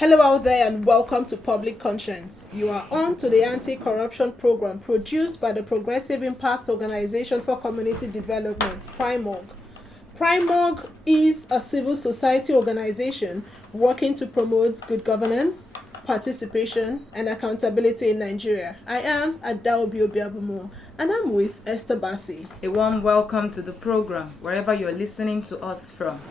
Hello out there and welcome to Public Conscience. You are on to the anti-corruption program produced by the Progressive Impact Organization for Community Development, PRIMOG. PRIMOG is a civil society organization working to promote good governance, participation, and accountability in Nigeria. I am Adaobi Obiabumo, and I'm with Esther Bassi. A warm welcome to the program, wherever you're listening to us from.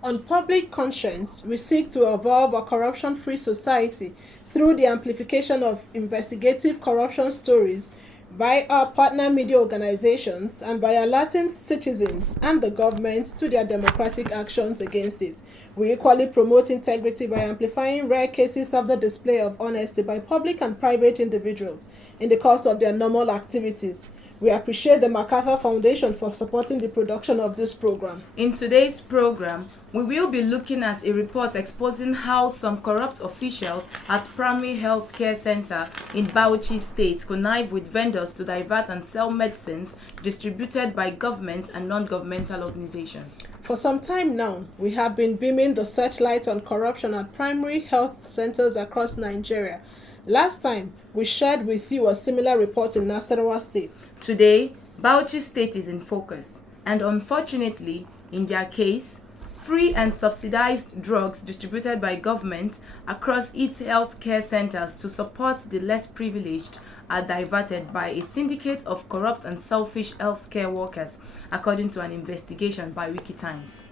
On Public Conscience, we seek to evolve a corruption-free society through the amplification of investigative corruption stories by our partner media organizations and by alerting citizens and the government to their democratic actions against it. We equally promote integrity by amplifying rare cases of the display of honesty by public and private individuals in the course of their normal activities. We appreciate the MacArthur Foundation for supporting the production of this program. In today's program, we will be looking at a report exposing how some corrupt officials at Primary Health Care Center in Bauchi State connive with vendors to divert and sell medicines distributed by government and non-governmental organizations. For some time now, we have been beaming the searchlight on corruption at primary health centers across Nigeria. Last time, we shared with you a similar report in Nasarawa State. Today, Bauchi State is in focus, and unfortunately, in their case, free and subsidized drugs distributed by government across its health care centers to support the less privileged are diverted by a syndicate of corrupt and selfish healthcare workers, according to an investigation by Wikitimes.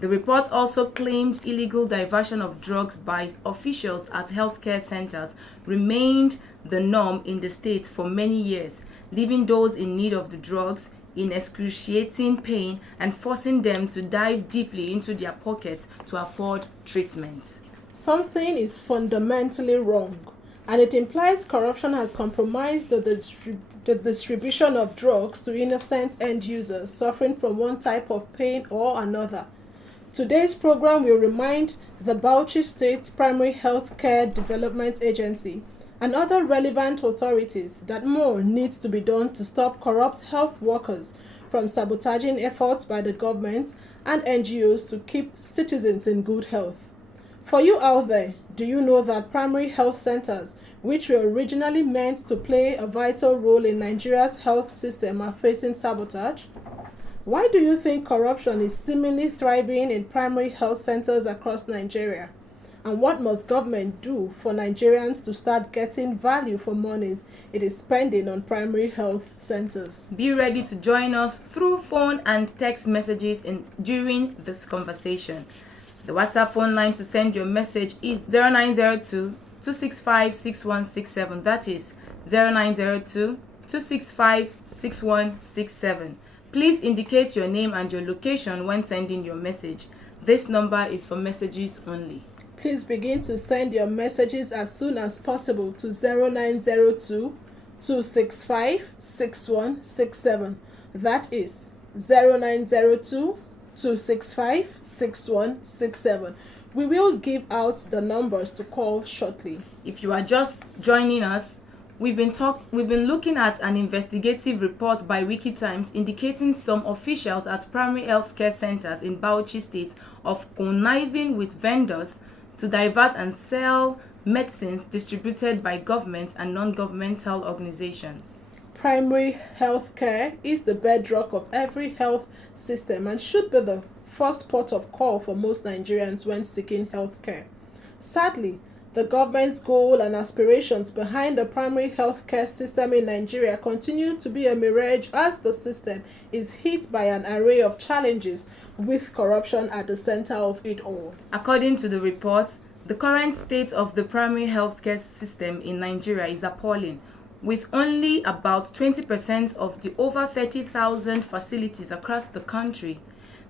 The report also claimed illegal diversion of drugs by officials at healthcare centers remained the norm in the state for many years, leaving those in need of the drugs in excruciating pain and forcing them to dive deeply into their pockets to afford treatment. Something is fundamentally wrong, and it implies corruption has compromised the distribution of drugs to innocent end users suffering from one type of pain or another. Today's program will remind the Bauchi State Primary Health Care Development Agency and other relevant authorities that more needs to be done to stop corrupt health workers from sabotaging efforts by the government and NGOs to keep citizens in good health. For you out there, do you know that primary health centers, which were originally meant to play a vital role in Nigeria's health system, are facing sabotage? Why do you think corruption is seemingly thriving in primary health centers across Nigeria? And what must government do for Nigerians to start getting value for monies it is spending on primary health centers? Be ready to join us through phone and text messages during this conversation. The WhatsApp phone line to send your message is 0902 265 6167. That is 0902 265 6167. Please indicate your name and your location when sending your message. This number is for messages only. Please begin to send your messages as soon as possible to 0902 265 6167. That is 0902 265 6167. We will give out the numbers to call shortly. If you are just joining us, We've been looking at an investigative report by Wikitimes indicating some officials at primary health care centers in Bauchi State of conniving with vendors to divert and sell medicines distributed by government and non-governmental organizations. Primary health care is the bedrock of every health system and should be the first port of call for most Nigerians when seeking health care. Sadly, the government's goal and aspirations behind the primary health care system in Nigeria continue to be a mirage as the system is hit by an array of challenges with corruption at the center of it all. According to the report, the current state of the primary health care system in Nigeria is appalling, with only about 20% of the over 30,000 facilities across the country.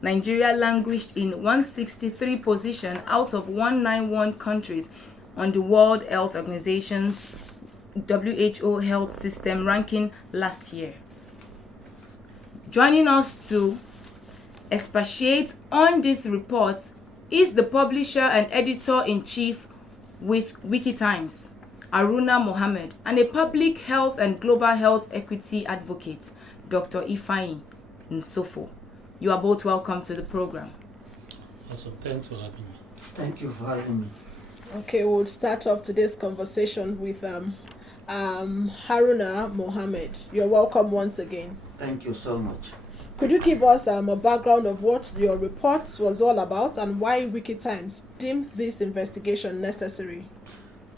Nigeria languished in 163 position out of 191 countries on the World Health Organization's WHO health system ranking last year. Joining us to expatiate on this report is the publisher and editor-in-chief with Wikitimes, Aruna Mohammed, and a public health and global health equity advocate, Dr. Ifeanyi Nsofo. You are both welcome to the program. Awesome. Thanks for having me. Thank you for having me. Okay, we'll start off today's conversation with Haruna Mohammed. You're welcome once again. Thank you so much. Could you give us a background of what your report was all about and why Wikitimes deemed this investigation necessary?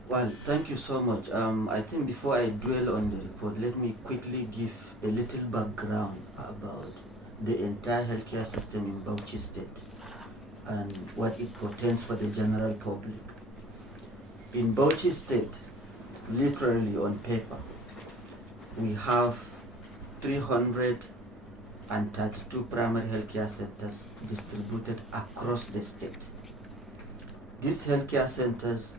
Well, thank you so much. I think before I dwell on the report, let me quickly give a little background about the entire healthcare system in Bauchi State and what it portends for the general public. In Bauchi State, literally on paper, we have 332 primary healthcare centers distributed across the state. These healthcare centers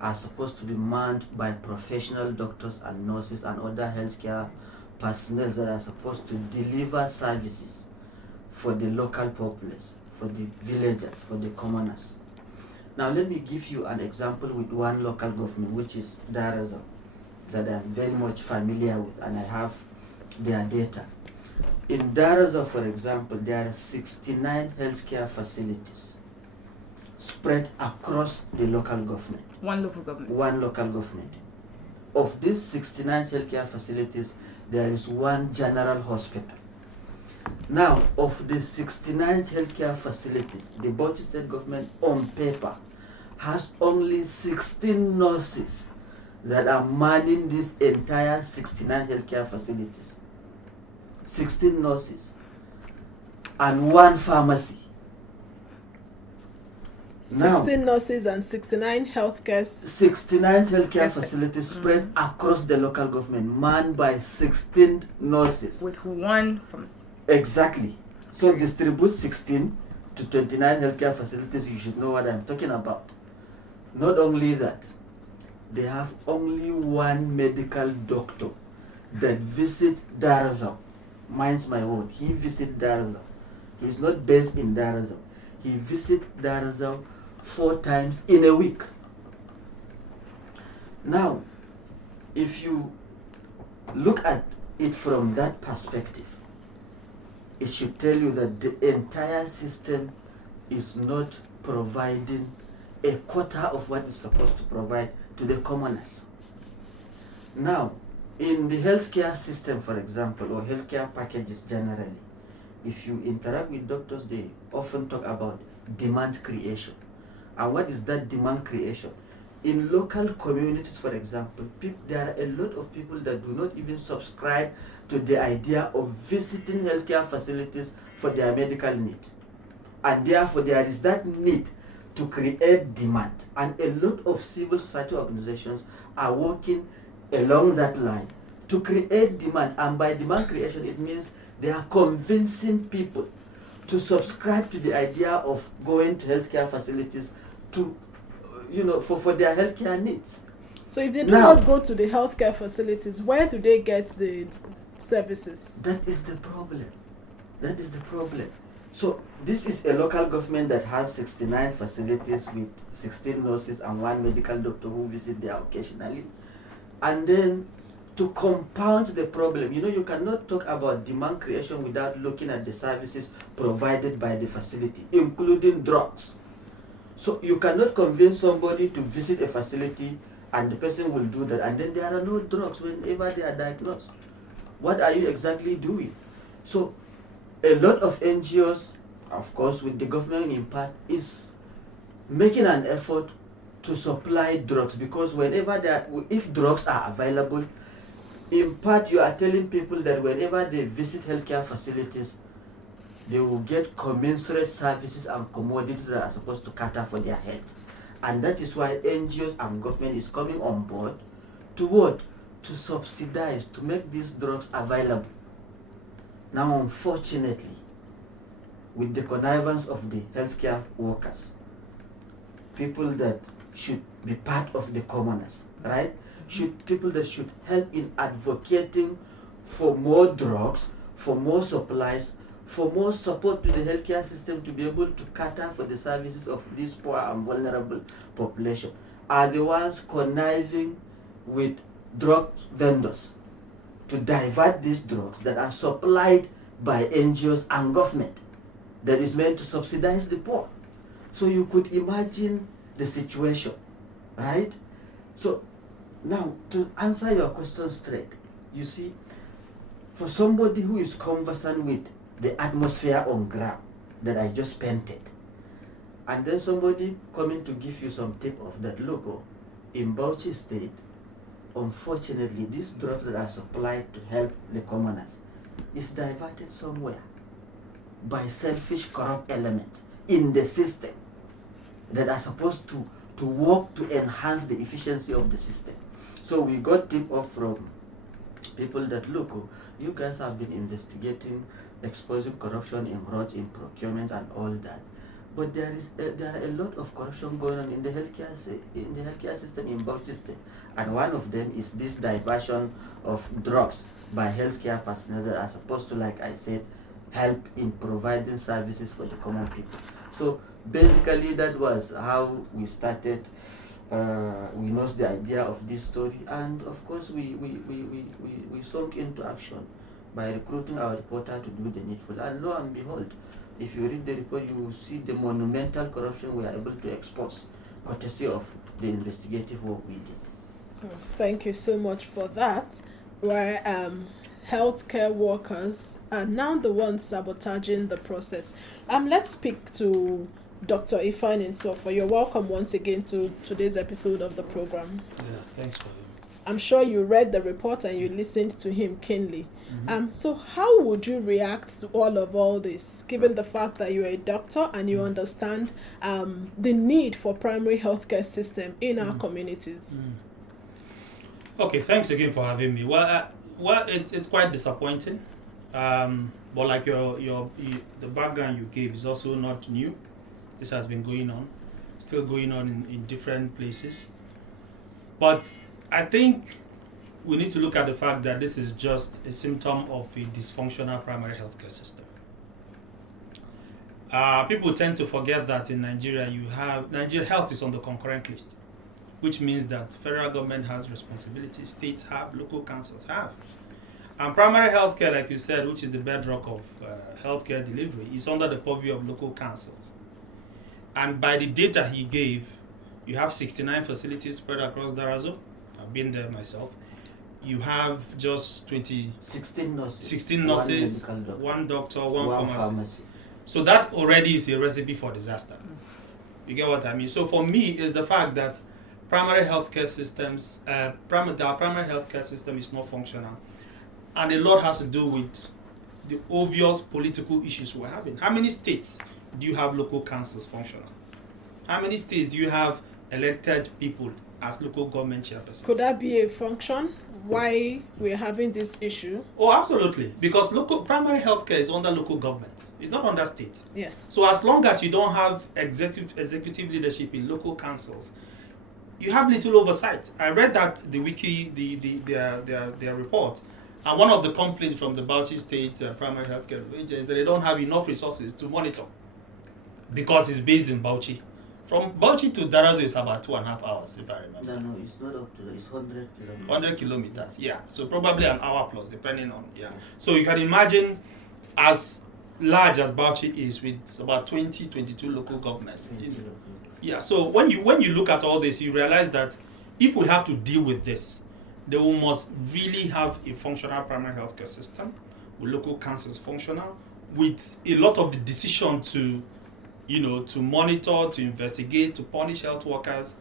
are supposed to be manned by professional doctors and nurses and other healthcare personnel that are supposed to deliver services for the local populace, for the villagers, for the commoners. Now let me give you an example with one local government, which is Diversion, that I'm very much familiar with, and I have their data. In Diversion, for example, there are 69 healthcare facilities spread across the local government. One local government. One local government. Of these 69 healthcare facilities, there is one general hospital. Now, of the 69 healthcare facilities, the Bauchi State government on paper has only 16 nurses that are manning these entire 69 healthcare facilities. 16 nurses and one pharmacy. 16 nurses and 69 healthcare 69 healthcare facilities spread across the local government, manned by 16 nurses. With one pharmacy. Exactly. So distribute 16 to 29 healthcare facilities, you should know what I'm talking about. Not only that, they have only one medical doctor that visits Darazao. Mind my word, he visits Darazao. He's not based in Darazao. He visits Darazao 4 times in a week. Now, if you look at it from that perspective, it should tell you that the entire system is not providing a quota of what it's supposed to provide to the commoners. Now, in the healthcare system, for example, or healthcare packages generally, if you interact with doctors, they often talk about demand creation. And what is that demand creation? In local communities, for example, there are a lot of people that do not even subscribe to the idea of visiting healthcare facilities for their medical need. And therefore, there is that need to create demand. And a lot of civil society organizations are working along that line to create demand. And by demand creation, it means they are convincing people to subscribe to the idea of going to healthcare facilities to, for their healthcare needs. So if they do not go to the healthcare facilities, where do they get the services? That is the problem. That is the problem. So this is a local government that has 69 facilities with 16 nurses and one medical doctor who visit there occasionally. And then to compound the problem, you cannot talk about demand creation without looking at the services provided by the facility, including drugs. So you cannot convince somebody to visit a facility and the person will do that, and then there are no drugs whenever they are diagnosed. What are you exactly doing? So a lot of NGOs, of course with the government in part, is making an effort to supply drugs, because if drugs are available, in part you are telling people that whenever they visit healthcare facilities, they will get commensurate services and commodities that are supposed to cater for their health. And that is why NGOs and government is coming on board to what? To subsidize, to make these drugs available. Now, unfortunately, with the connivance of the healthcare workers, people that should be part of the commoners, right? People that should help in advocating for more drugs, for more supplies, for more support to the healthcare system to be able to cater for the services of this poor and vulnerable population, are the ones conniving with drug vendors to divert these drugs that are supplied by NGOs and government that is meant to subsidize the poor. So you could imagine the situation right? So now, to answer your question straight, you see, for somebody who is conversant with the atmosphere on ground that I just painted, and then somebody coming to give you some tip of that, look, in Bauchi State, unfortunately, these drugs that are supplied to help the commoners is diverted somewhere by selfish, corrupt elements in the system that are supposed to work to enhance the efficiency of the system. So we got tip off from people that, look, you guys have been investigating exposing corruption in roads, in procurement and all that, but there are a lot of corruption going on in the healthcare system in Bauchi State, and one of them is this diversion of drugs by healthcare personnel that are supposed to, like I said, help in providing services for the common people. So basically that was how we started. We lost the idea of this story, and of course we sunk into action by recruiting our reporter to do the needful. And lo and behold, if you read the report, you will see the monumental corruption we are able to expose, courtesy of the investigative work we did. Thank you so much for that. Where healthcare workers are now the ones sabotaging the process. Let's speak to Dr. Ifeanyi Nsofor. You're welcome once again to today's episode of the program. Yeah, thanks for him. I'm sure you read the report and you listened to him keenly. So how would you react to all this, given the fact that you're a doctor and you understand the need for primary healthcare system in our communities? Okay, thanks again for having me. Well, it's quite disappointing. But like the background you gave is also not new. This has been going on, still going on in different places. But I think we need to look at the fact that this is just a symptom of a dysfunctional primary healthcare system. People tend to forget that in Nigeria, Nigeria health is on the concurrent list, which means that federal government has responsibilities, states have, local councils have. And primary healthcare, like you said, which is the bedrock of healthcare delivery, is under the purview of local councils. And by the data he gave, you have 69 facilities spread across Darazo. I've been there myself. You have just 16 nurses, one doctor, one pharmacist. So that already is a recipe for disaster. You get what I mean? So for me, it's the fact that primary healthcare systems, our primary healthcare system is not functional. And a lot has to do with the obvious political issues we're having. How many states do you have local councils functional? How many states do you have elected people as local government chairpersons? Could that be a function why we're having this issue? Oh, absolutely. Because local primary healthcare is under local government. It's not under state. Yes. So as long as you don't have executive leadership in local councils, you have little oversight. I read that their report, and one of the complaints from the Bauchi State primary healthcare agency is that they don't have enough resources to monitor because it's based in Bauchi. From Bauchi to Darazo is about 2.5 hours, if I remember. No, it's not up to that. It's 100 kilometers. 100 kilometers, yeah. So probably an hour plus, depending on, yeah. So you can imagine as large as Bauchi is with about 22 local governments. Yeah, so when you look at all this, you realize that if we have to deal with this, then we must really have a functional primary healthcare system with local councils functional, with a lot of the decision to monitor, to investigate, to punish health workers,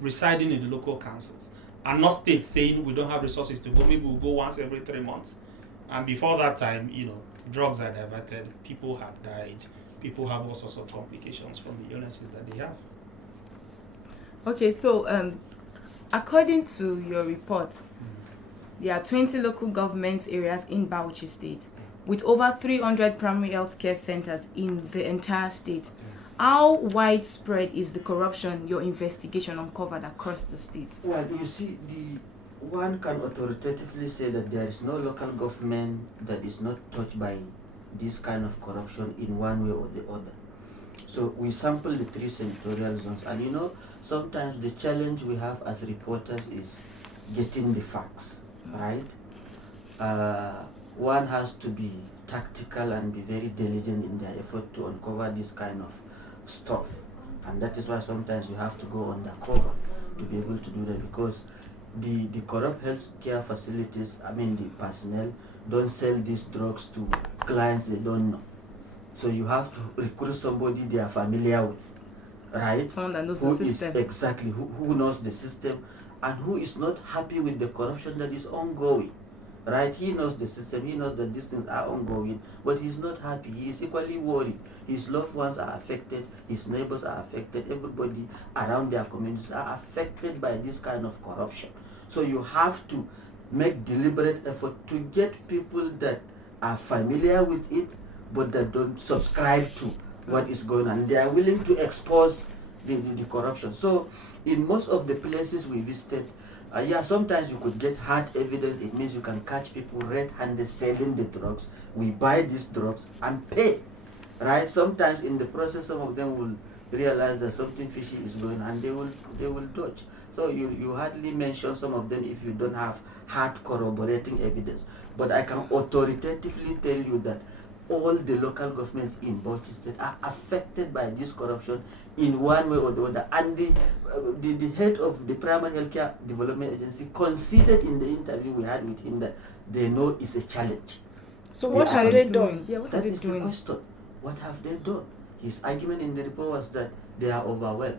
residing in the local councils. And not states saying we don't have resources to go, maybe we'll go once every 3 months. And before that time, drugs are diverted, people have died, people have all sorts of complications from the illnesses that they have. Okay, so according to your report, there are 20 local government areas in Bauchi State with over 300 primary healthcare centers in the entire state. How widespread is the corruption your investigation uncovered across the state? Well, you see, one can authoritatively say that there is no local government that is not touched by this kind of corruption in one way or the other. So we sample the 3 senatorial zones, and sometimes the challenge we have as reporters is getting the facts, right? One has to be tactical and be very diligent in their effort to uncover this kind of stuff. And that is why sometimes you have to go undercover to be able to do that, because the corrupt healthcare facilities, I mean the personnel, don't sell these drugs to clients they don't know. So you have to recruit somebody they are familiar with, right? Someone that knows Who the is system. exactly who knows the system and who is not happy with the corruption that is ongoing, right? He knows the system, he knows that these things are ongoing, but he's not happy. He is equally worried. His loved ones are affected, his neighbors are affected, everybody around their communities are affected by this kind of corruption. So you have to make deliberate effort to get people that are familiar with it but that don't subscribe to what is going on. They are willing to expose the corruption. So in most of the places we visited, yeah, sometimes you could get hard evidence. It means you can catch people red-handed selling the drugs. We buy these drugs and pay, right? Sometimes in the process, some of them will realize that something fishy is going on, and they will dodge. So you hardly mention some of them if you don't have hard corroborating evidence. But I can authoritatively tell you that all the local governments in Bauchi State are affected by this corruption in one way or the other. And the head of the Primary Healthcare Development Agency conceded in the interview we had with him that they know it's a challenge. So what have they done? Yeah, what are That they is the doing? question. What have they done? His argument in the report was that they are overwhelmed.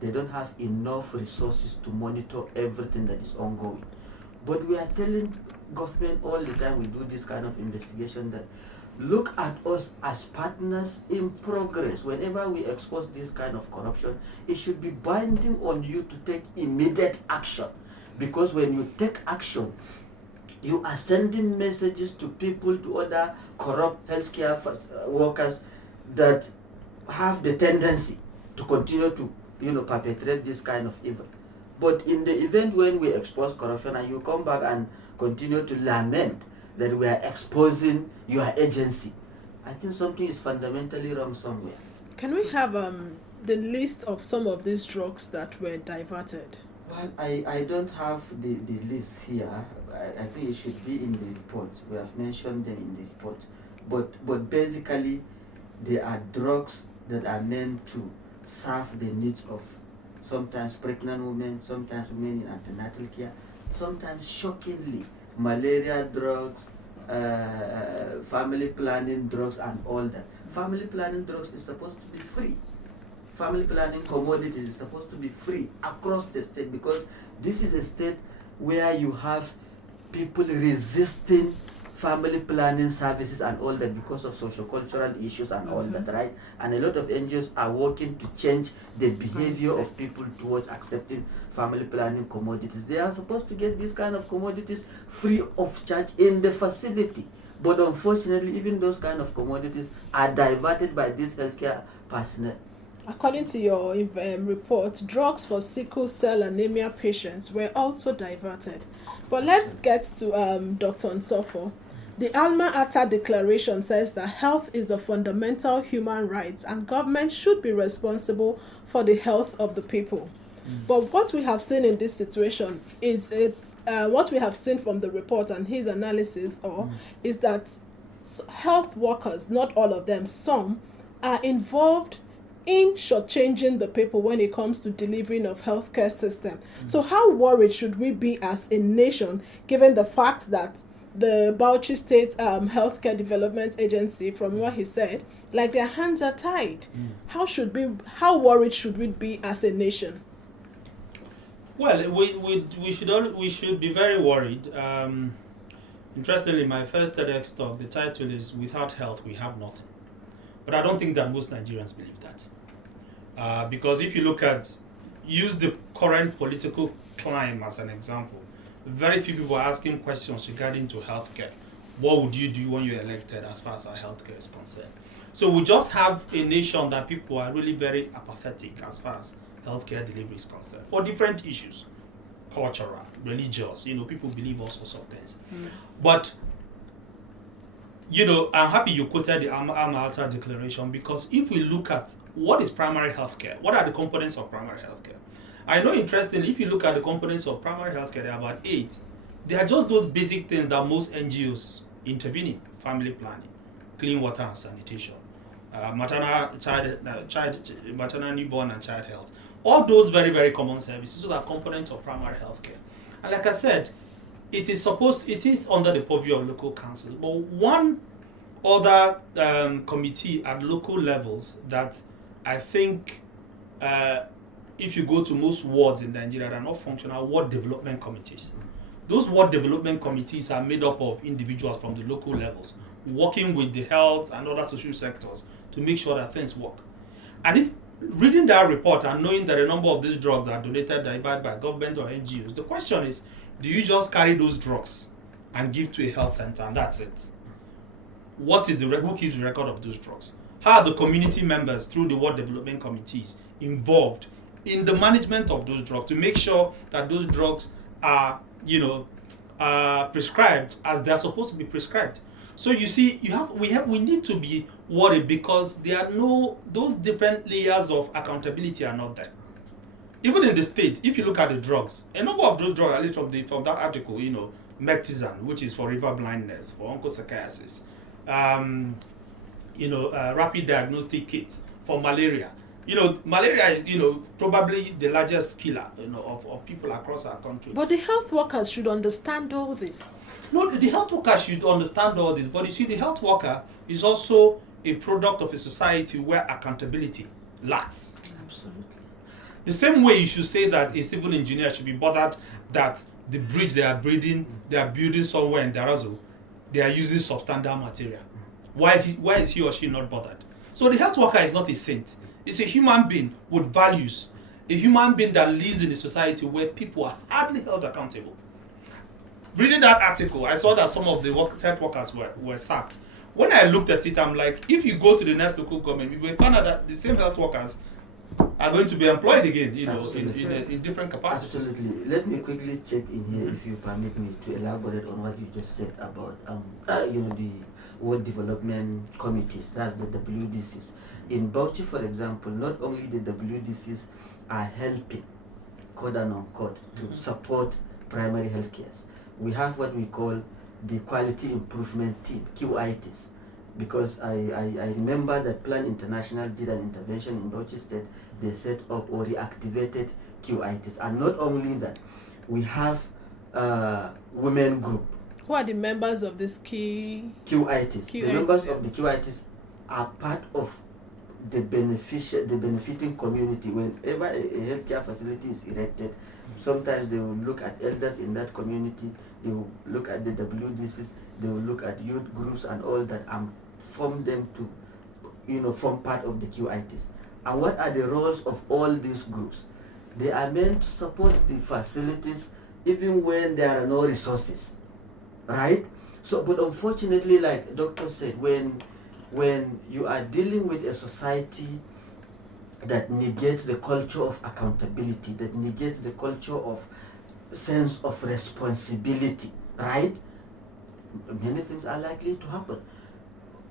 They don't have enough resources to monitor everything that is ongoing. But we are telling government all the time, we do this kind of investigation, that look at us as partners in progress. Whenever we expose this kind of corruption, it should be binding on you to take immediate action. Because when you take action, you are sending messages to people, to other corrupt healthcare workers that have the tendency to continue to, perpetrate this kind of evil. But in the event when we expose corruption and you come back and continue to lament that we are exposing your agency, I think something is fundamentally wrong somewhere. Can we have the list of some of these drugs that were diverted? Well, I don't have the list here. I think it should be in the report. We have mentioned them in the report. But basically, they are drugs that are meant to serve the needs of sometimes pregnant women, sometimes women in antenatal care, sometimes shockingly, malaria drugs, family planning drugs and all that. Family planning drugs is supposed to be free. Family planning commodities is supposed to be free across the state, because this is a state where you have people resisting family planning services and all that because of social-cultural issues and all that, right? And a lot of NGOs are working to change the behavior of people towards accepting family planning commodities. They are supposed to get these kind of commodities free of charge in the facility. But unfortunately, even those kind of commodities are diverted by these healthcare personnel. According to your report, drugs for sickle cell anemia patients were also diverted. But let's get to Dr. Nsofo. The MacArthur Declaration says that health is a fundamental human right and government should be responsible for the health of the people. But what we have seen in this situation is what we have seen from the report and his analysis is that health workers, not all of them, some, are involved in shortchanging the people when it comes to delivering of healthcare system. So how worried should we be as a nation, given the fact that the Bauchi State Healthcare Development Agency, from what he said, like their hands are tied? How worried should we be as a nation? Well, we should be very worried. Interestingly, my first TEDx talk, the title is "Without Health, We Have Nothing." But I don't think that most Nigerians believe that. Because if you use the current political climate as an example, very few people are asking questions regarding to healthcare. What would you do when you're elected as far as our healthcare is concerned? So we just have a nation that people are really very apathetic as far as healthcare delivery is concerned, for different issues, cultural, religious, people believe all sorts of things. But I'm happy you quoted the MacArthur Declaration, because if we look at what is primary healthcare, what are the components of primary healthcare? I know, interestingly, if you look at the components of primary healthcare, there are about 8. They are just those basic things that most NGOs intervene in: family planning, clean water and sanitation, maternal, newborn, and child health. All those very, very common services, so that components of primary health care. And like I said, it is under the purview of local council. But one other committee at local levels that I think, if you go to most wards in Nigeria, are not functional, ward development committees. Those ward development committees are made up of individuals from the local levels, working with the health and other social sectors to make sure that things work. And if reading that report and knowing that a number of these drugs are donated by government or NGOs, the question is, do you just carry those drugs and give to a health center and that's it? What is who keeps the record of those drugs? How are the community members through the ward development committees involved in the management of those drugs to make sure that those drugs are, prescribed as they're supposed to be prescribed? So you see, we need to be worried because there are those different layers of accountability are not there. Even in the States, if you look at the drugs, a number of those drugs, at least from that article, Mectizan, which is for river blindness, for onchocerciasis, rapid diagnostic kits for malaria. Malaria is, probably the largest killer, of people across our country. But the health workers should understand all this. No, the health worker should understand all this. But you see, the health worker is also a product of a society where accountability lacks. Absolutely. The same way you should say that a civil engineer should be bothered that the bridge they are building somewhere in Darazo, they are using substandard material. Why is he or she not bothered? So the health worker is not a saint. It's a human being with values. A human being that lives in a society where people are hardly held accountable. Reading that article, I saw that some of the health workers were sacked. When I looked at it, I'm like, if you go to the next local government, you will find out that the same health workers are going to be employed again, in different capacities. Absolutely. Let me quickly check in here, if you permit me, to elaborate on what you just said about the ward development committees, that's the WDCs. In Bauchi, for example, not only the WDCs are helping, quote and unquote, to support primary health care. We have what we call the Quality Improvement Team, QITs, because I remember that Plan International did an intervention in Bauchi State. They set up or reactivated QITs. And not only that, we have women group. Who are the members of this QITs? The members of the QITs are part of the benefiting community. Whenever a healthcare facility is erected, sometimes they will look at elders in that community, they will look at the WDCs, they will look at youth groups and all that, and form them to form part of the QITs. And what are the roles of all these groups? They are meant to support the facilities even when there are no resources, right? So, but unfortunately, like Doctor said, when you are dealing with a society that negates the culture of accountability, that negates the culture of sense of responsibility, right? Many things are likely to happen.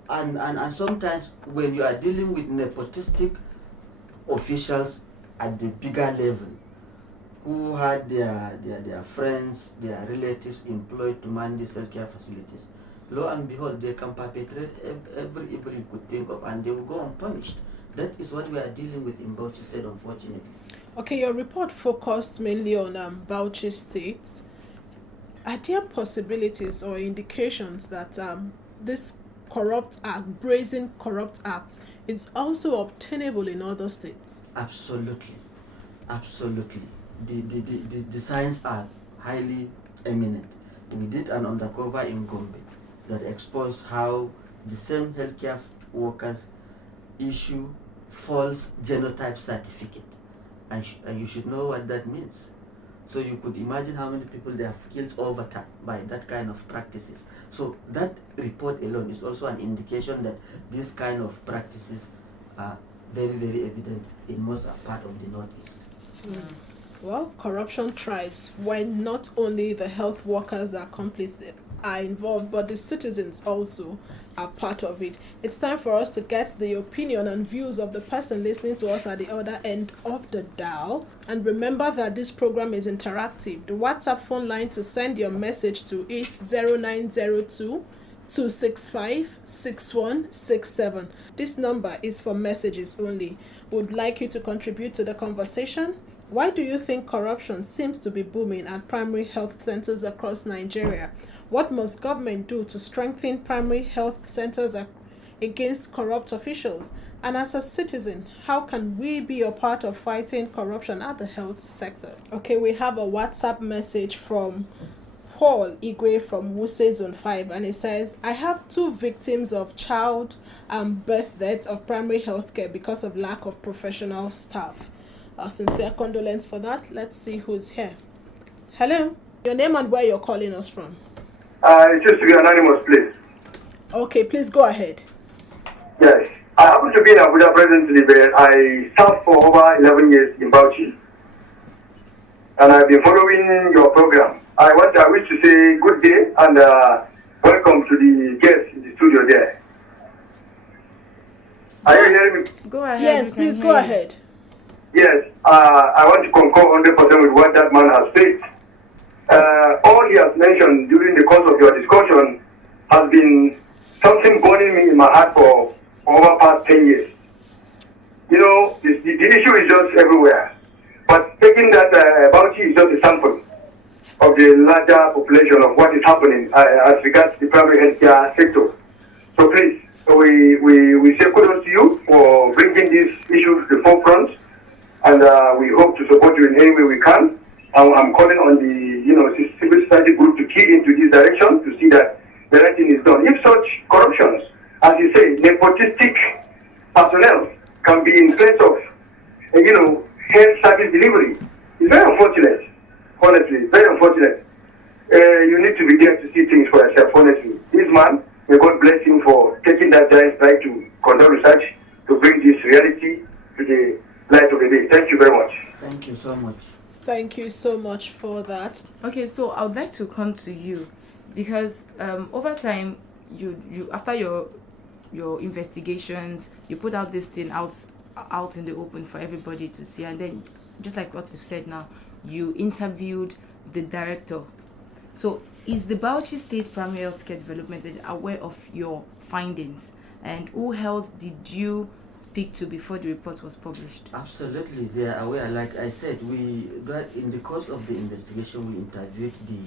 And sometimes when you are dealing with nepotistic officials at the bigger level who had their friends, their relatives employed to man these healthcare facilities, lo and behold, they can perpetrate every evil you could think of and they will go unpunished. That is what we are dealing with in Bauchi State, unfortunately. Okay, your report focused mainly on Bauchi State. Are there possibilities or indications that this brazen corrupt act is also obtainable in other states? Absolutely. The signs are highly eminent. We did an undercover in Gombe that exposed how the same healthcare workers issue false genotype certificate, and you should know what that means. So you could imagine how many people they have killed over time by that kind of practices. So that report alone is also an indication that these kind of practices are very, very evident in most part of the Northeast. Well, corruption thrives when not only the health workers are complicit, are involved, but the citizens also are part of it. It's time for us to get the opinion and views of the person listening to us at the other end of the dial. And remember that this program is interactive. The WhatsApp phone line to send your message to is 0902 265-6167. This number is for messages only. Would like you to contribute to the conversation. Why do you think corruption seems to be booming at primary health centers across Nigeria? What must government do to strengthen primary health centers against corrupt officials? And as a citizen, how can we be a part of fighting corruption at the health sector? Okay, we have a WhatsApp message from Paul Igwe from Wuse Zone 5, and it says, I have 2 victims of child and birth deaths of primary health care because of lack of professional staff. Our sincere condolence for that. Let's see who's here. Hello. Your name and where you're calling us from. It used to be anonymous, please. Okay, please go ahead. Yes. I happen to be in Abuja presently, but I served for over 11 years in Bauchi. And I've been following your program. I wish to say good day and welcome to the guests in the studio there. Are you hearing me? Go ahead. Yes, please go ahead. Yes. I want to concur 100% with what that man has said. All he has mentioned during the course of your discussion has been something burning me in my heart for over past 10 years. You know, the issue is just everywhere. But taking that Bauchi is just a sample of the larger population of what is happening as regards the primary healthcare sector. So please, we say kudos to you for bringing this issue to the forefront, and we hope to support you in any way we can. I'm calling on the civil society group to key into this direction to see that the right thing is done. If such corruptions, as you say, nepotistic personnel can be in place of, health service delivery, it's very unfortunate. Honestly, very unfortunate. You need to be there to see things for yourself, honestly. This man, may God bless him for taking that giant pride to conduct research, to bring this reality to the light of the day. Thank you very much. Thank you so much. Thank you so much for that. Okay, so I would like to come to you because over time, you after your investigations, you put out this thing out in the open for everybody to see, and then just like what you've said now, you interviewed the director. So is the Bauchi State Primary Healthcare Development aware of your findings, and who else did you speak to before the report was published? Absolutely, they are aware. Like I said, in the course of the investigation, we interviewed the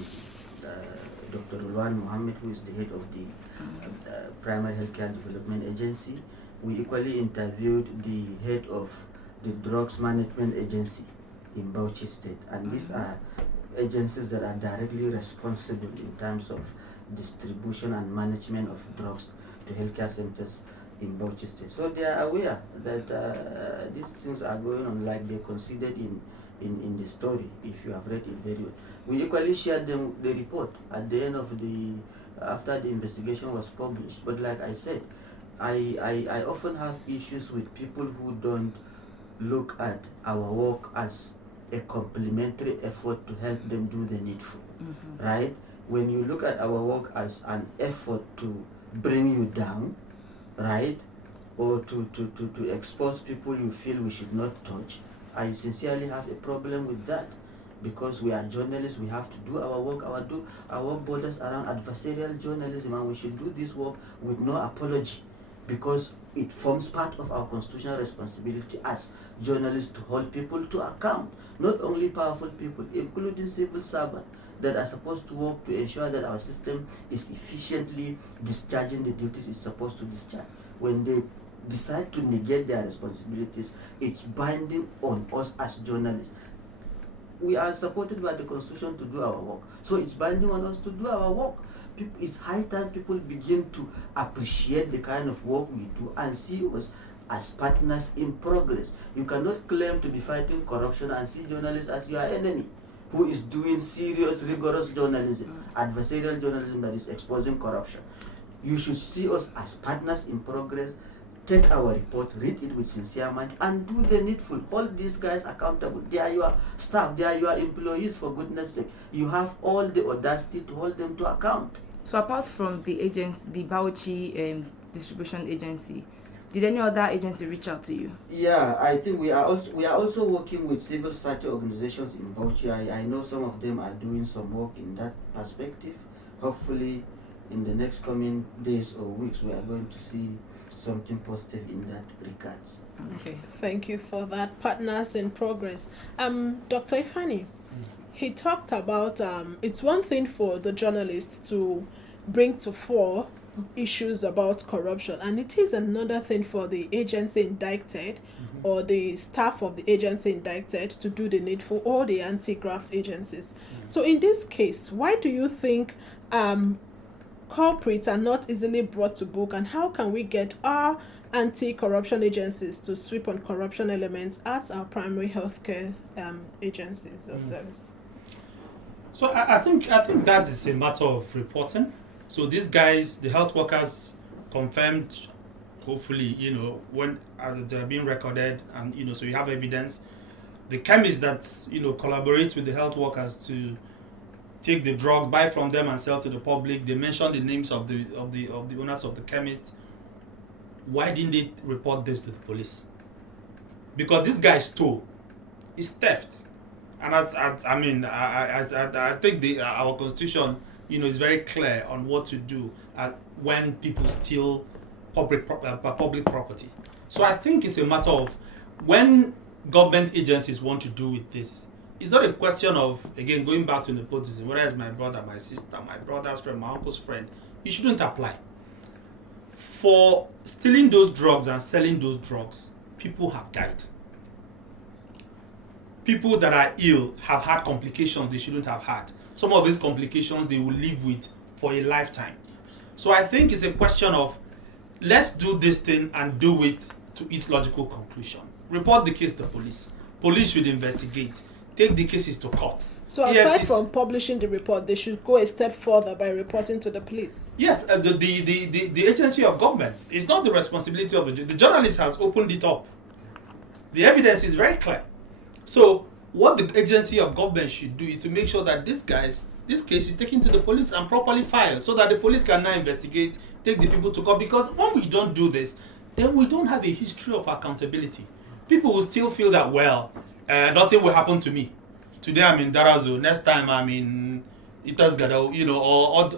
Dr. Ulwan Mohammed, who is the head of the Primary Healthcare Development Agency. We equally interviewed the head of the Drugs Management Agency in Bauchi State, and these are agencies that are directly responsible in terms of distribution and management of drugs to healthcare centers in Bauchi State. So they are aware that these things are going on, like they considered in the story, if you have read it very well. We equally shared them the report at the end of after the investigation was published. But like I said, I often have issues with people who don't look at our work as a complementary effort to help them do the needful, right? When you look at our work as an effort to bring you down, right, or to expose people you feel we should not touch, I sincerely have a problem with that, because we are journalists. We have to do our work. Our work borders around adversarial journalism, and we should do this work with no apology, because it forms part of our constitutional responsibility as journalists to hold people to account, not only powerful people, including civil servants that are supposed to work to ensure that our system is efficiently discharging the duties it's supposed to discharge. When they decide to negate their responsibilities, it's binding on us as journalists. We are supported by the Constitution to do our work, so it's binding on us to do our work. It's high time people begin to appreciate the kind of work we do and see us as partners in progress. You cannot claim to be fighting corruption and see journalists as your enemy, who is doing serious, rigorous journalism, adversarial journalism that is exposing corruption. You should see us as partners in progress. Take our report, read it with sincere mind, and do the needful. Hold these guys accountable. They are your staff, they are your employees, for goodness sake. You have all the audacity to hold them to account. So apart from the agency, the Bauchi distribution agency, did any other agency reach out to you? Yeah, I think we are also working with civil society organizations in Bauchi. I know some of them are doing some work in that perspective. Hopefully, in the next coming days or weeks, we are going to see something positive in that regard. Okay, thank you for that. Partners in progress. Dr. Ifani, he talked about it's one thing for the journalists to bring to fore issues about corruption, and it is another thing for the agency indicted or the staff of the agency indicted to do the needful, or the anti-graft agencies. So in this case, why do you think culprits are not easily brought to book, and how can we get our anti-corruption agencies to sweep on corruption elements at our primary healthcare agencies or service? So I think that is a matter of reporting. So these guys, the health workers, confirmed, hopefully, when they're being recorded, and so you have evidence. The chemists that collaborate with the health workers to take the drugs, buy from them, and sell to the public. They mention the names of the owners of the chemists. Why didn't they report this to the police? Because this guy stole. It's theft. And I think our constitution, is very clear on what to do when people steal public property. So I think it's a matter of when government agencies want to do with this. It's not a question of, again, going back to nepotism, whether it's my brother, my sister, my brother's friend, my uncle's friend. It shouldn't apply. For stealing those drugs and selling those drugs, people have died. People that are ill have had complications they shouldn't have had. Some of these complications they will live with for a lifetime. So I think it's a question of, let's do this thing and do it to its logical conclusion. Report the case to police. Police should investigate. Take the cases to court. So aside from publishing the report, they should go a step further by reporting to the police. Yes, the agency of government. It's not the responsibility of the journalist has opened it up. The evidence is very clear. So what the agency of government should do is to make sure that this case is taken to the police and properly filed, so that the police can now investigate, take the people to court. Because when we don't do this, then we don't have a history of accountability. People will still feel that, nothing will happen to me. Today I'm in Darazo, next time I'm in Itasgada, or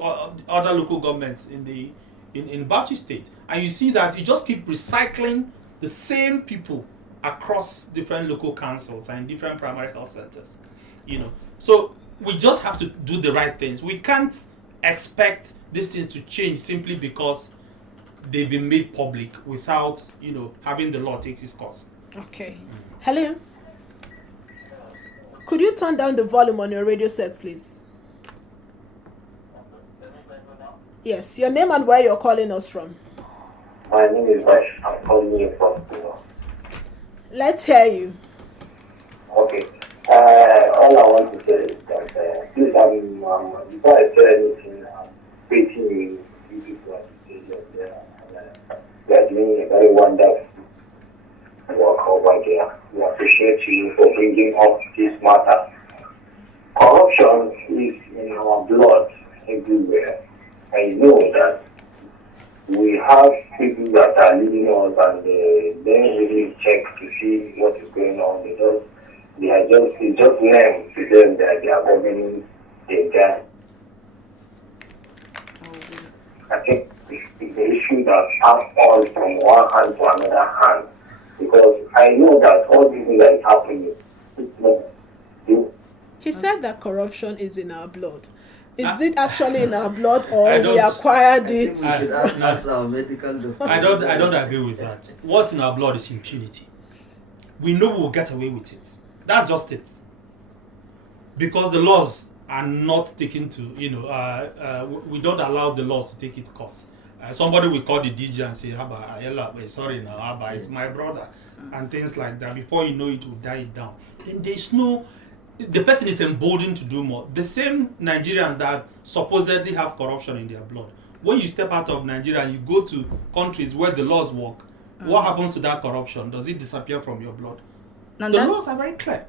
other local governments in Bauchi state. And you see that you just keep recycling the same people across different local councils and different primary health centers. So we just have to do the right things. We can't expect these things to change simply because they've been made public without, having the law take its course. Okay. Hello? Could you turn down the volume on your radio set, please? Yes, your name and where you're calling us from. My name is Bash. I'm calling you from Let's hear you. Okay. All I want to say is that please, before I say anything, I'm waiting you people at the stage of there. They are doing a very wonderful work over there. We appreciate you for bringing up this matter. Corruption is in our blood everywhere. I know that we have people that are leading us and they don't really check to see what is going on. It's just named to them that they are governing the gas. I think it's the issue that has all from one hand to another hand. Because I know that all these things that is happening, it's not you. He said that corruption is in our blood. Is it actually in our blood, or we acquired it? That's our medical doctor. I don't agree with that. What's in our blood is impunity. We know we'll get away with it. That's just it. Because the laws are not taken to, we don't allow the laws to take its course. Somebody will call the DJ and say, sorry now, Abba, it's my brother, and things like that. Before you know it, will die down. Then the person is emboldened to do more. The same Nigerians that supposedly have corruption in their blood, when you step out of Nigeria and you go to countries where the laws work, what happens to that corruption? Does it disappear from your blood? The laws are very clear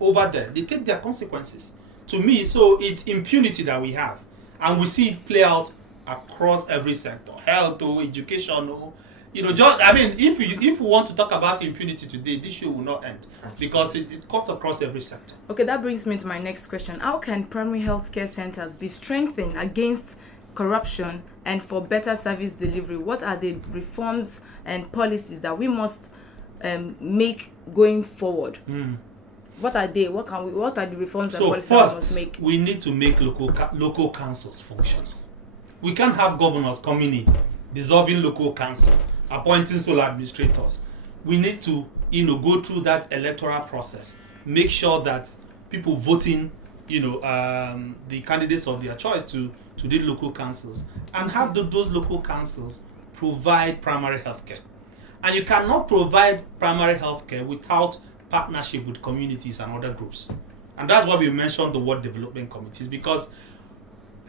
over there. They take their consequences. To me, so it's impunity that we have. And we see it play out across every sector, health or education or, if we want to talk about impunity today, this show will not end because it cuts across every sector. Okay, that brings me to my next question. How can primary health care centers be strengthened against corruption and for better service delivery? What are the reforms and policies that we must make going forward? What are they? What are the reforms and policies that we must make? We need to make local councils functional. We can't have governors coming in, dissolving local council, appointing sole administrators. We need to, go through that electoral process, make sure that people voting, the candidates of their choice to the local councils, and have those local councils provide primary health care. And you cannot provide primary health care without partnership with communities and other groups. And that's why we mentioned the word development committees, because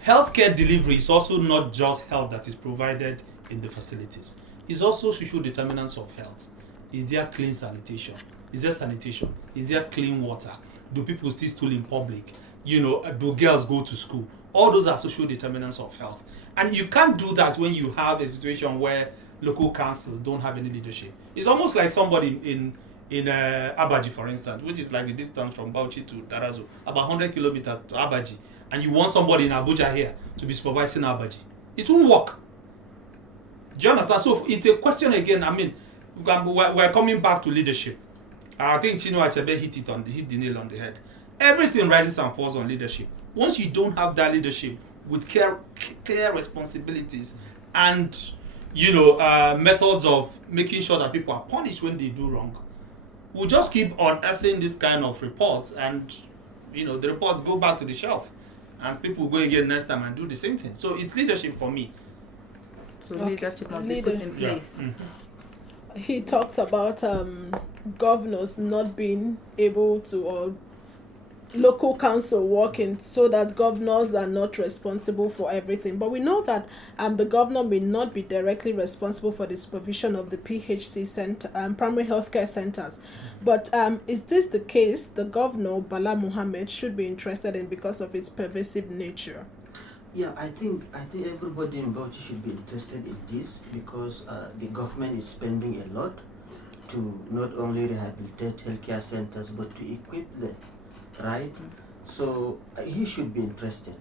healthcare delivery is also not just health that is provided in the facilities. It's also social determinants of health. Is there clean sanitation? Is there sanitation? Is there clean water? Do people still stool in public? Do girls go to school? All those are social determinants of health. And you can't do that when you have a situation where local councils don't have any leadership. It's almost like somebody in Abaji, for instance, which is like the distance from Bauchi to Darazo, about 100 kilometers to Abaji, and you want somebody in Abuja here to be supervising Abaji. It won't work. Do you understand? So it's a question again. I mean, we're coming back to leadership. I think Chinua Achebe hit the nail on the head. Everything rises and falls on leadership. Once you don't have that leadership with clear responsibilities and methods of making sure that people are punished when they do wrong, we'll just keep unearthing this kind of reports, and the reports go back to the shelf, and people go again next time and do the same thing. So it's leadership for me. So leadership must be put in place. Yeah. He talked about governors not being able to, or local council working so that governors are not responsible for everything. But we know that the governor may not be directly responsible for the supervision of the PHC center, primary healthcare centers. But is this the case the governor, Bala Mohammed, should be interested in because of its pervasive nature? Yeah, I think everybody in Bauchi should be interested in this, because the government is spending a lot to not only rehabilitate healthcare centers but to equip them, right? So he should be interested.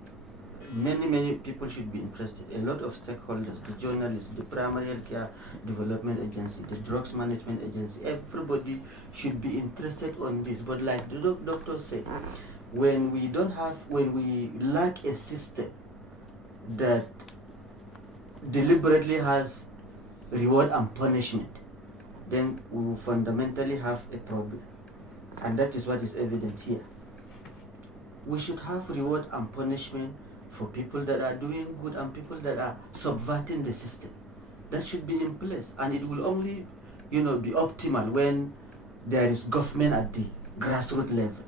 Many people should be interested. A lot of stakeholders, the journalists, the primary healthcare development agency, the drugs management agency, everybody should be interested on this. But like the doctor said, when we lack a system that deliberately has reward and punishment, then we will fundamentally have a problem. And that is what is evident here. We should have reward and punishment for people that are doing good and people that are subverting the system. That should be in place, and it will only be optimal when there is government at the grassroots level.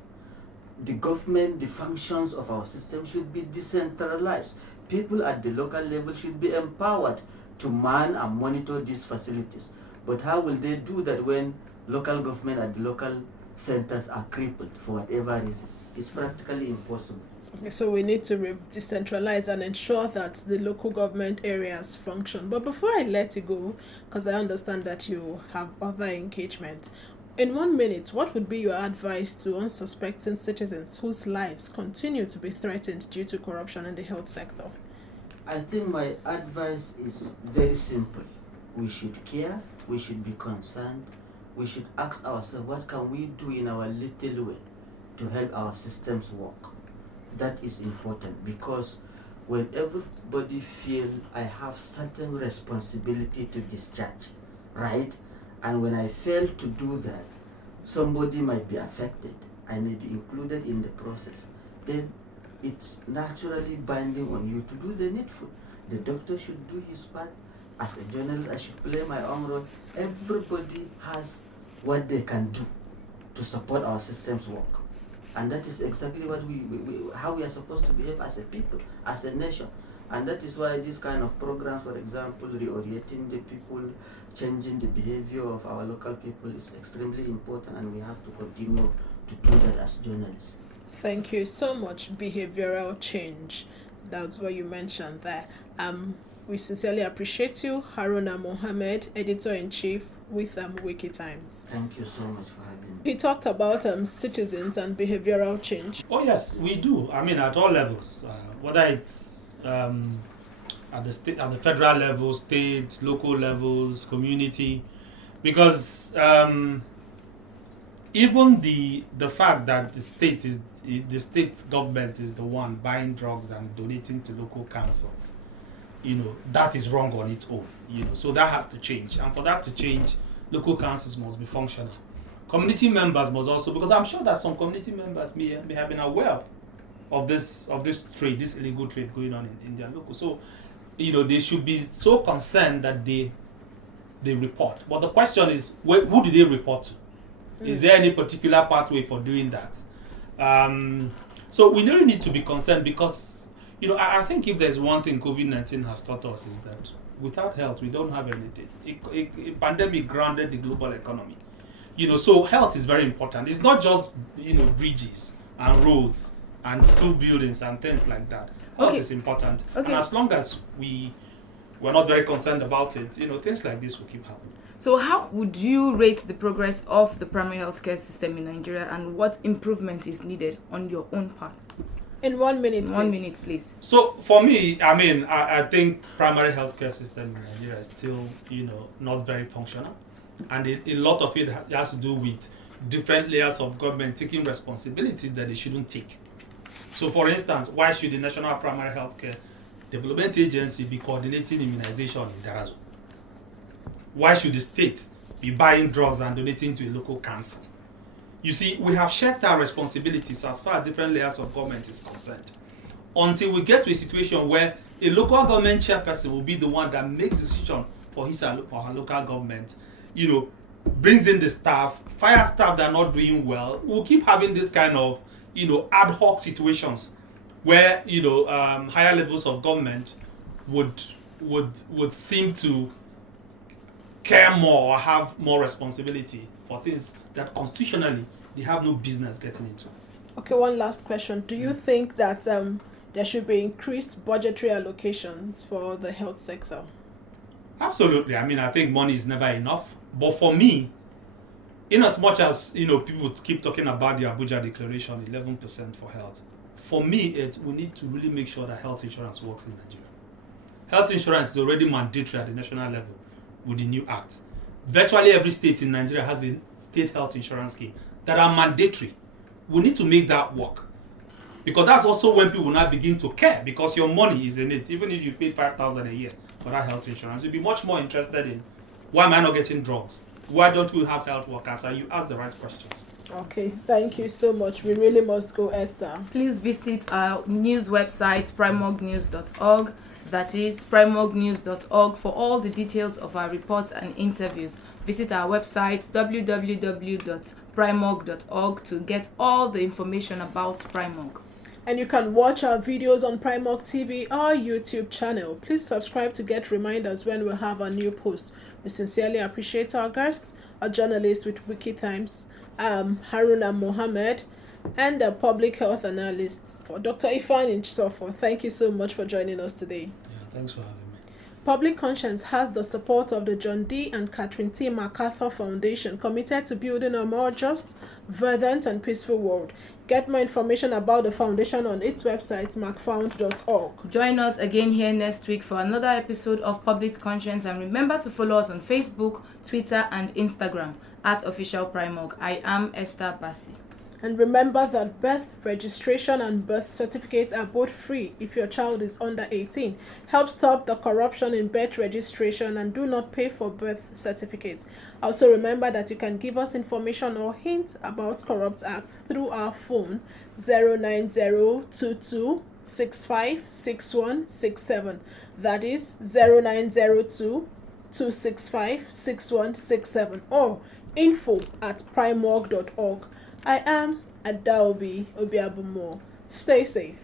The government, the functions of our system should be decentralized. People at the local level should be empowered to man and monitor these facilities. But how will they do that when local government at the local centers are crippled for whatever reason? It's practically impossible. So we need to decentralize and ensure that the local government areas function. But before I let you go, because I understand that you have other engagement, in 1 minute, what would be your advice to unsuspecting citizens whose lives continue to be threatened due to corruption in the health sector? I think my advice is very simple. We should care, we should be concerned, we should ask ourselves, what can we do in our little way to help our systems work? That is important, because when everybody feels I have certain responsibility to discharge, right? And when I fail to do that, somebody might be affected. I may be included in the process. Then it's naturally binding on you to do the needful. The doctor should do his part. As a journalist, I should play my own role. Everybody has what they can do to support our system's work. And that is exactly what how we are supposed to behave as a people, as a nation. And that is why these kind of programs, for example, reorienting the people, changing the behavior of our local people is extremely important, and we have to continue to do that as journalists. Thank you so much. Behavioral change. That's what you mentioned there. We sincerely appreciate you, Haruna Mohammed, Editor-in-Chief with Wiki Times. Thank you so much for having me. He talked about citizens and behavioral change. Oh yes, we do. I mean, at all levels, whether it's at the federal level, state, local levels, community, because even the fact that the state government is the one buying drugs and donating to local councils, that is wrong on its own. So that has to change, and for that to change, local councils must be functional. Community members must also, because I'm sure that some community members may have been aware of this trade, this illegal trade going on in their local. So, they should be so concerned that they report. But the question is, who do they report to? Is there any particular pathway for doing that? So we really need to be concerned, because I think if there's one thing COVID-19 has taught us, is that without health we don't have anything. A pandemic grounded the global economy. So health is very important. It's not just bridges and roads and school buildings and things like that. Health is important, and as long as we're not very concerned about it, things like this will keep happening. So how would you rate the progress of the primary healthcare system in Nigeria, and what improvement is needed on your own part? In 1 minute, please. 1 minute, please. So for me, I think primary healthcare system in Nigeria is still, not very functional. And a lot of it has to do with different layers of government taking responsibilities that they shouldn't take. So for instance, why should the National Primary Healthcare Development Agency be coordinating immunization in Darazo? Why should the state be buying drugs and donating to a local council? You see, we have shirked our responsibilities as far as different layers of government is concerned, until we get to a situation where a local government chairperson will be the one that makes decision for his or her local government, brings in the staff, fire staff that are not doing well. We'll keep having this kind of, ad hoc situations where, higher levels of government would seem to care more or have more responsibility for things that constitutionally they have no business getting into. Okay, one last question. Do you think that there should be increased budgetary allocations for the health sector? Absolutely. I think money is never enough. But for me, in as much as people keep talking about the Abuja Declaration, 11% for health, for me, we need to really make sure that health insurance works in Nigeria. Health insurance is already mandatory at the national level with the new act. Virtually every state in Nigeria has a state health insurance scheme that are mandatory. We need to make that work, because that's also when people now begin to care, because your money is in it. Even if you paid 5,000 a year for that health insurance, you'll be much more interested in, why am I not getting drugs? Why don't we have health workers? And you ask the right questions. Okay, thank you so much. We really must go, Esther. Please visit our news website, primognews.org. That is primognews.org for all the details of our reports and interviews. Visit our website, www.primog.org, to get all the information about Primog. And you can watch our videos on Primog TV, our YouTube channel. Please subscribe to get reminders when we have a new post. We sincerely appreciate our guests, our journalist with Wiki Times, Haruna Mohammed, and the public health analysts, for Dr. Ifan Inchsofo. Thank you so much for joining us today. Yeah, thanks for having me. Public Conscience has the support of the John D. and Catherine T. MacArthur Foundation, committed to building a more just, verdant, and peaceful world. Get more information about the foundation on its website, macfound.org. Join us again here next week for another episode of Public Conscience, and remember to follow us on Facebook, Twitter, and Instagram @OfficialPrimog. I am Esther Bassi. And remember that birth registration and birth certificates are both free if your child is under 18. Help stop the corruption in birth registration and do not pay for birth certificates. Also remember that you can give us information or hints about Corrupt Act through our phone 09022656167. That is 09022656167 or info@primorg.org. I am Adaobi Obiabumo. Stay safe.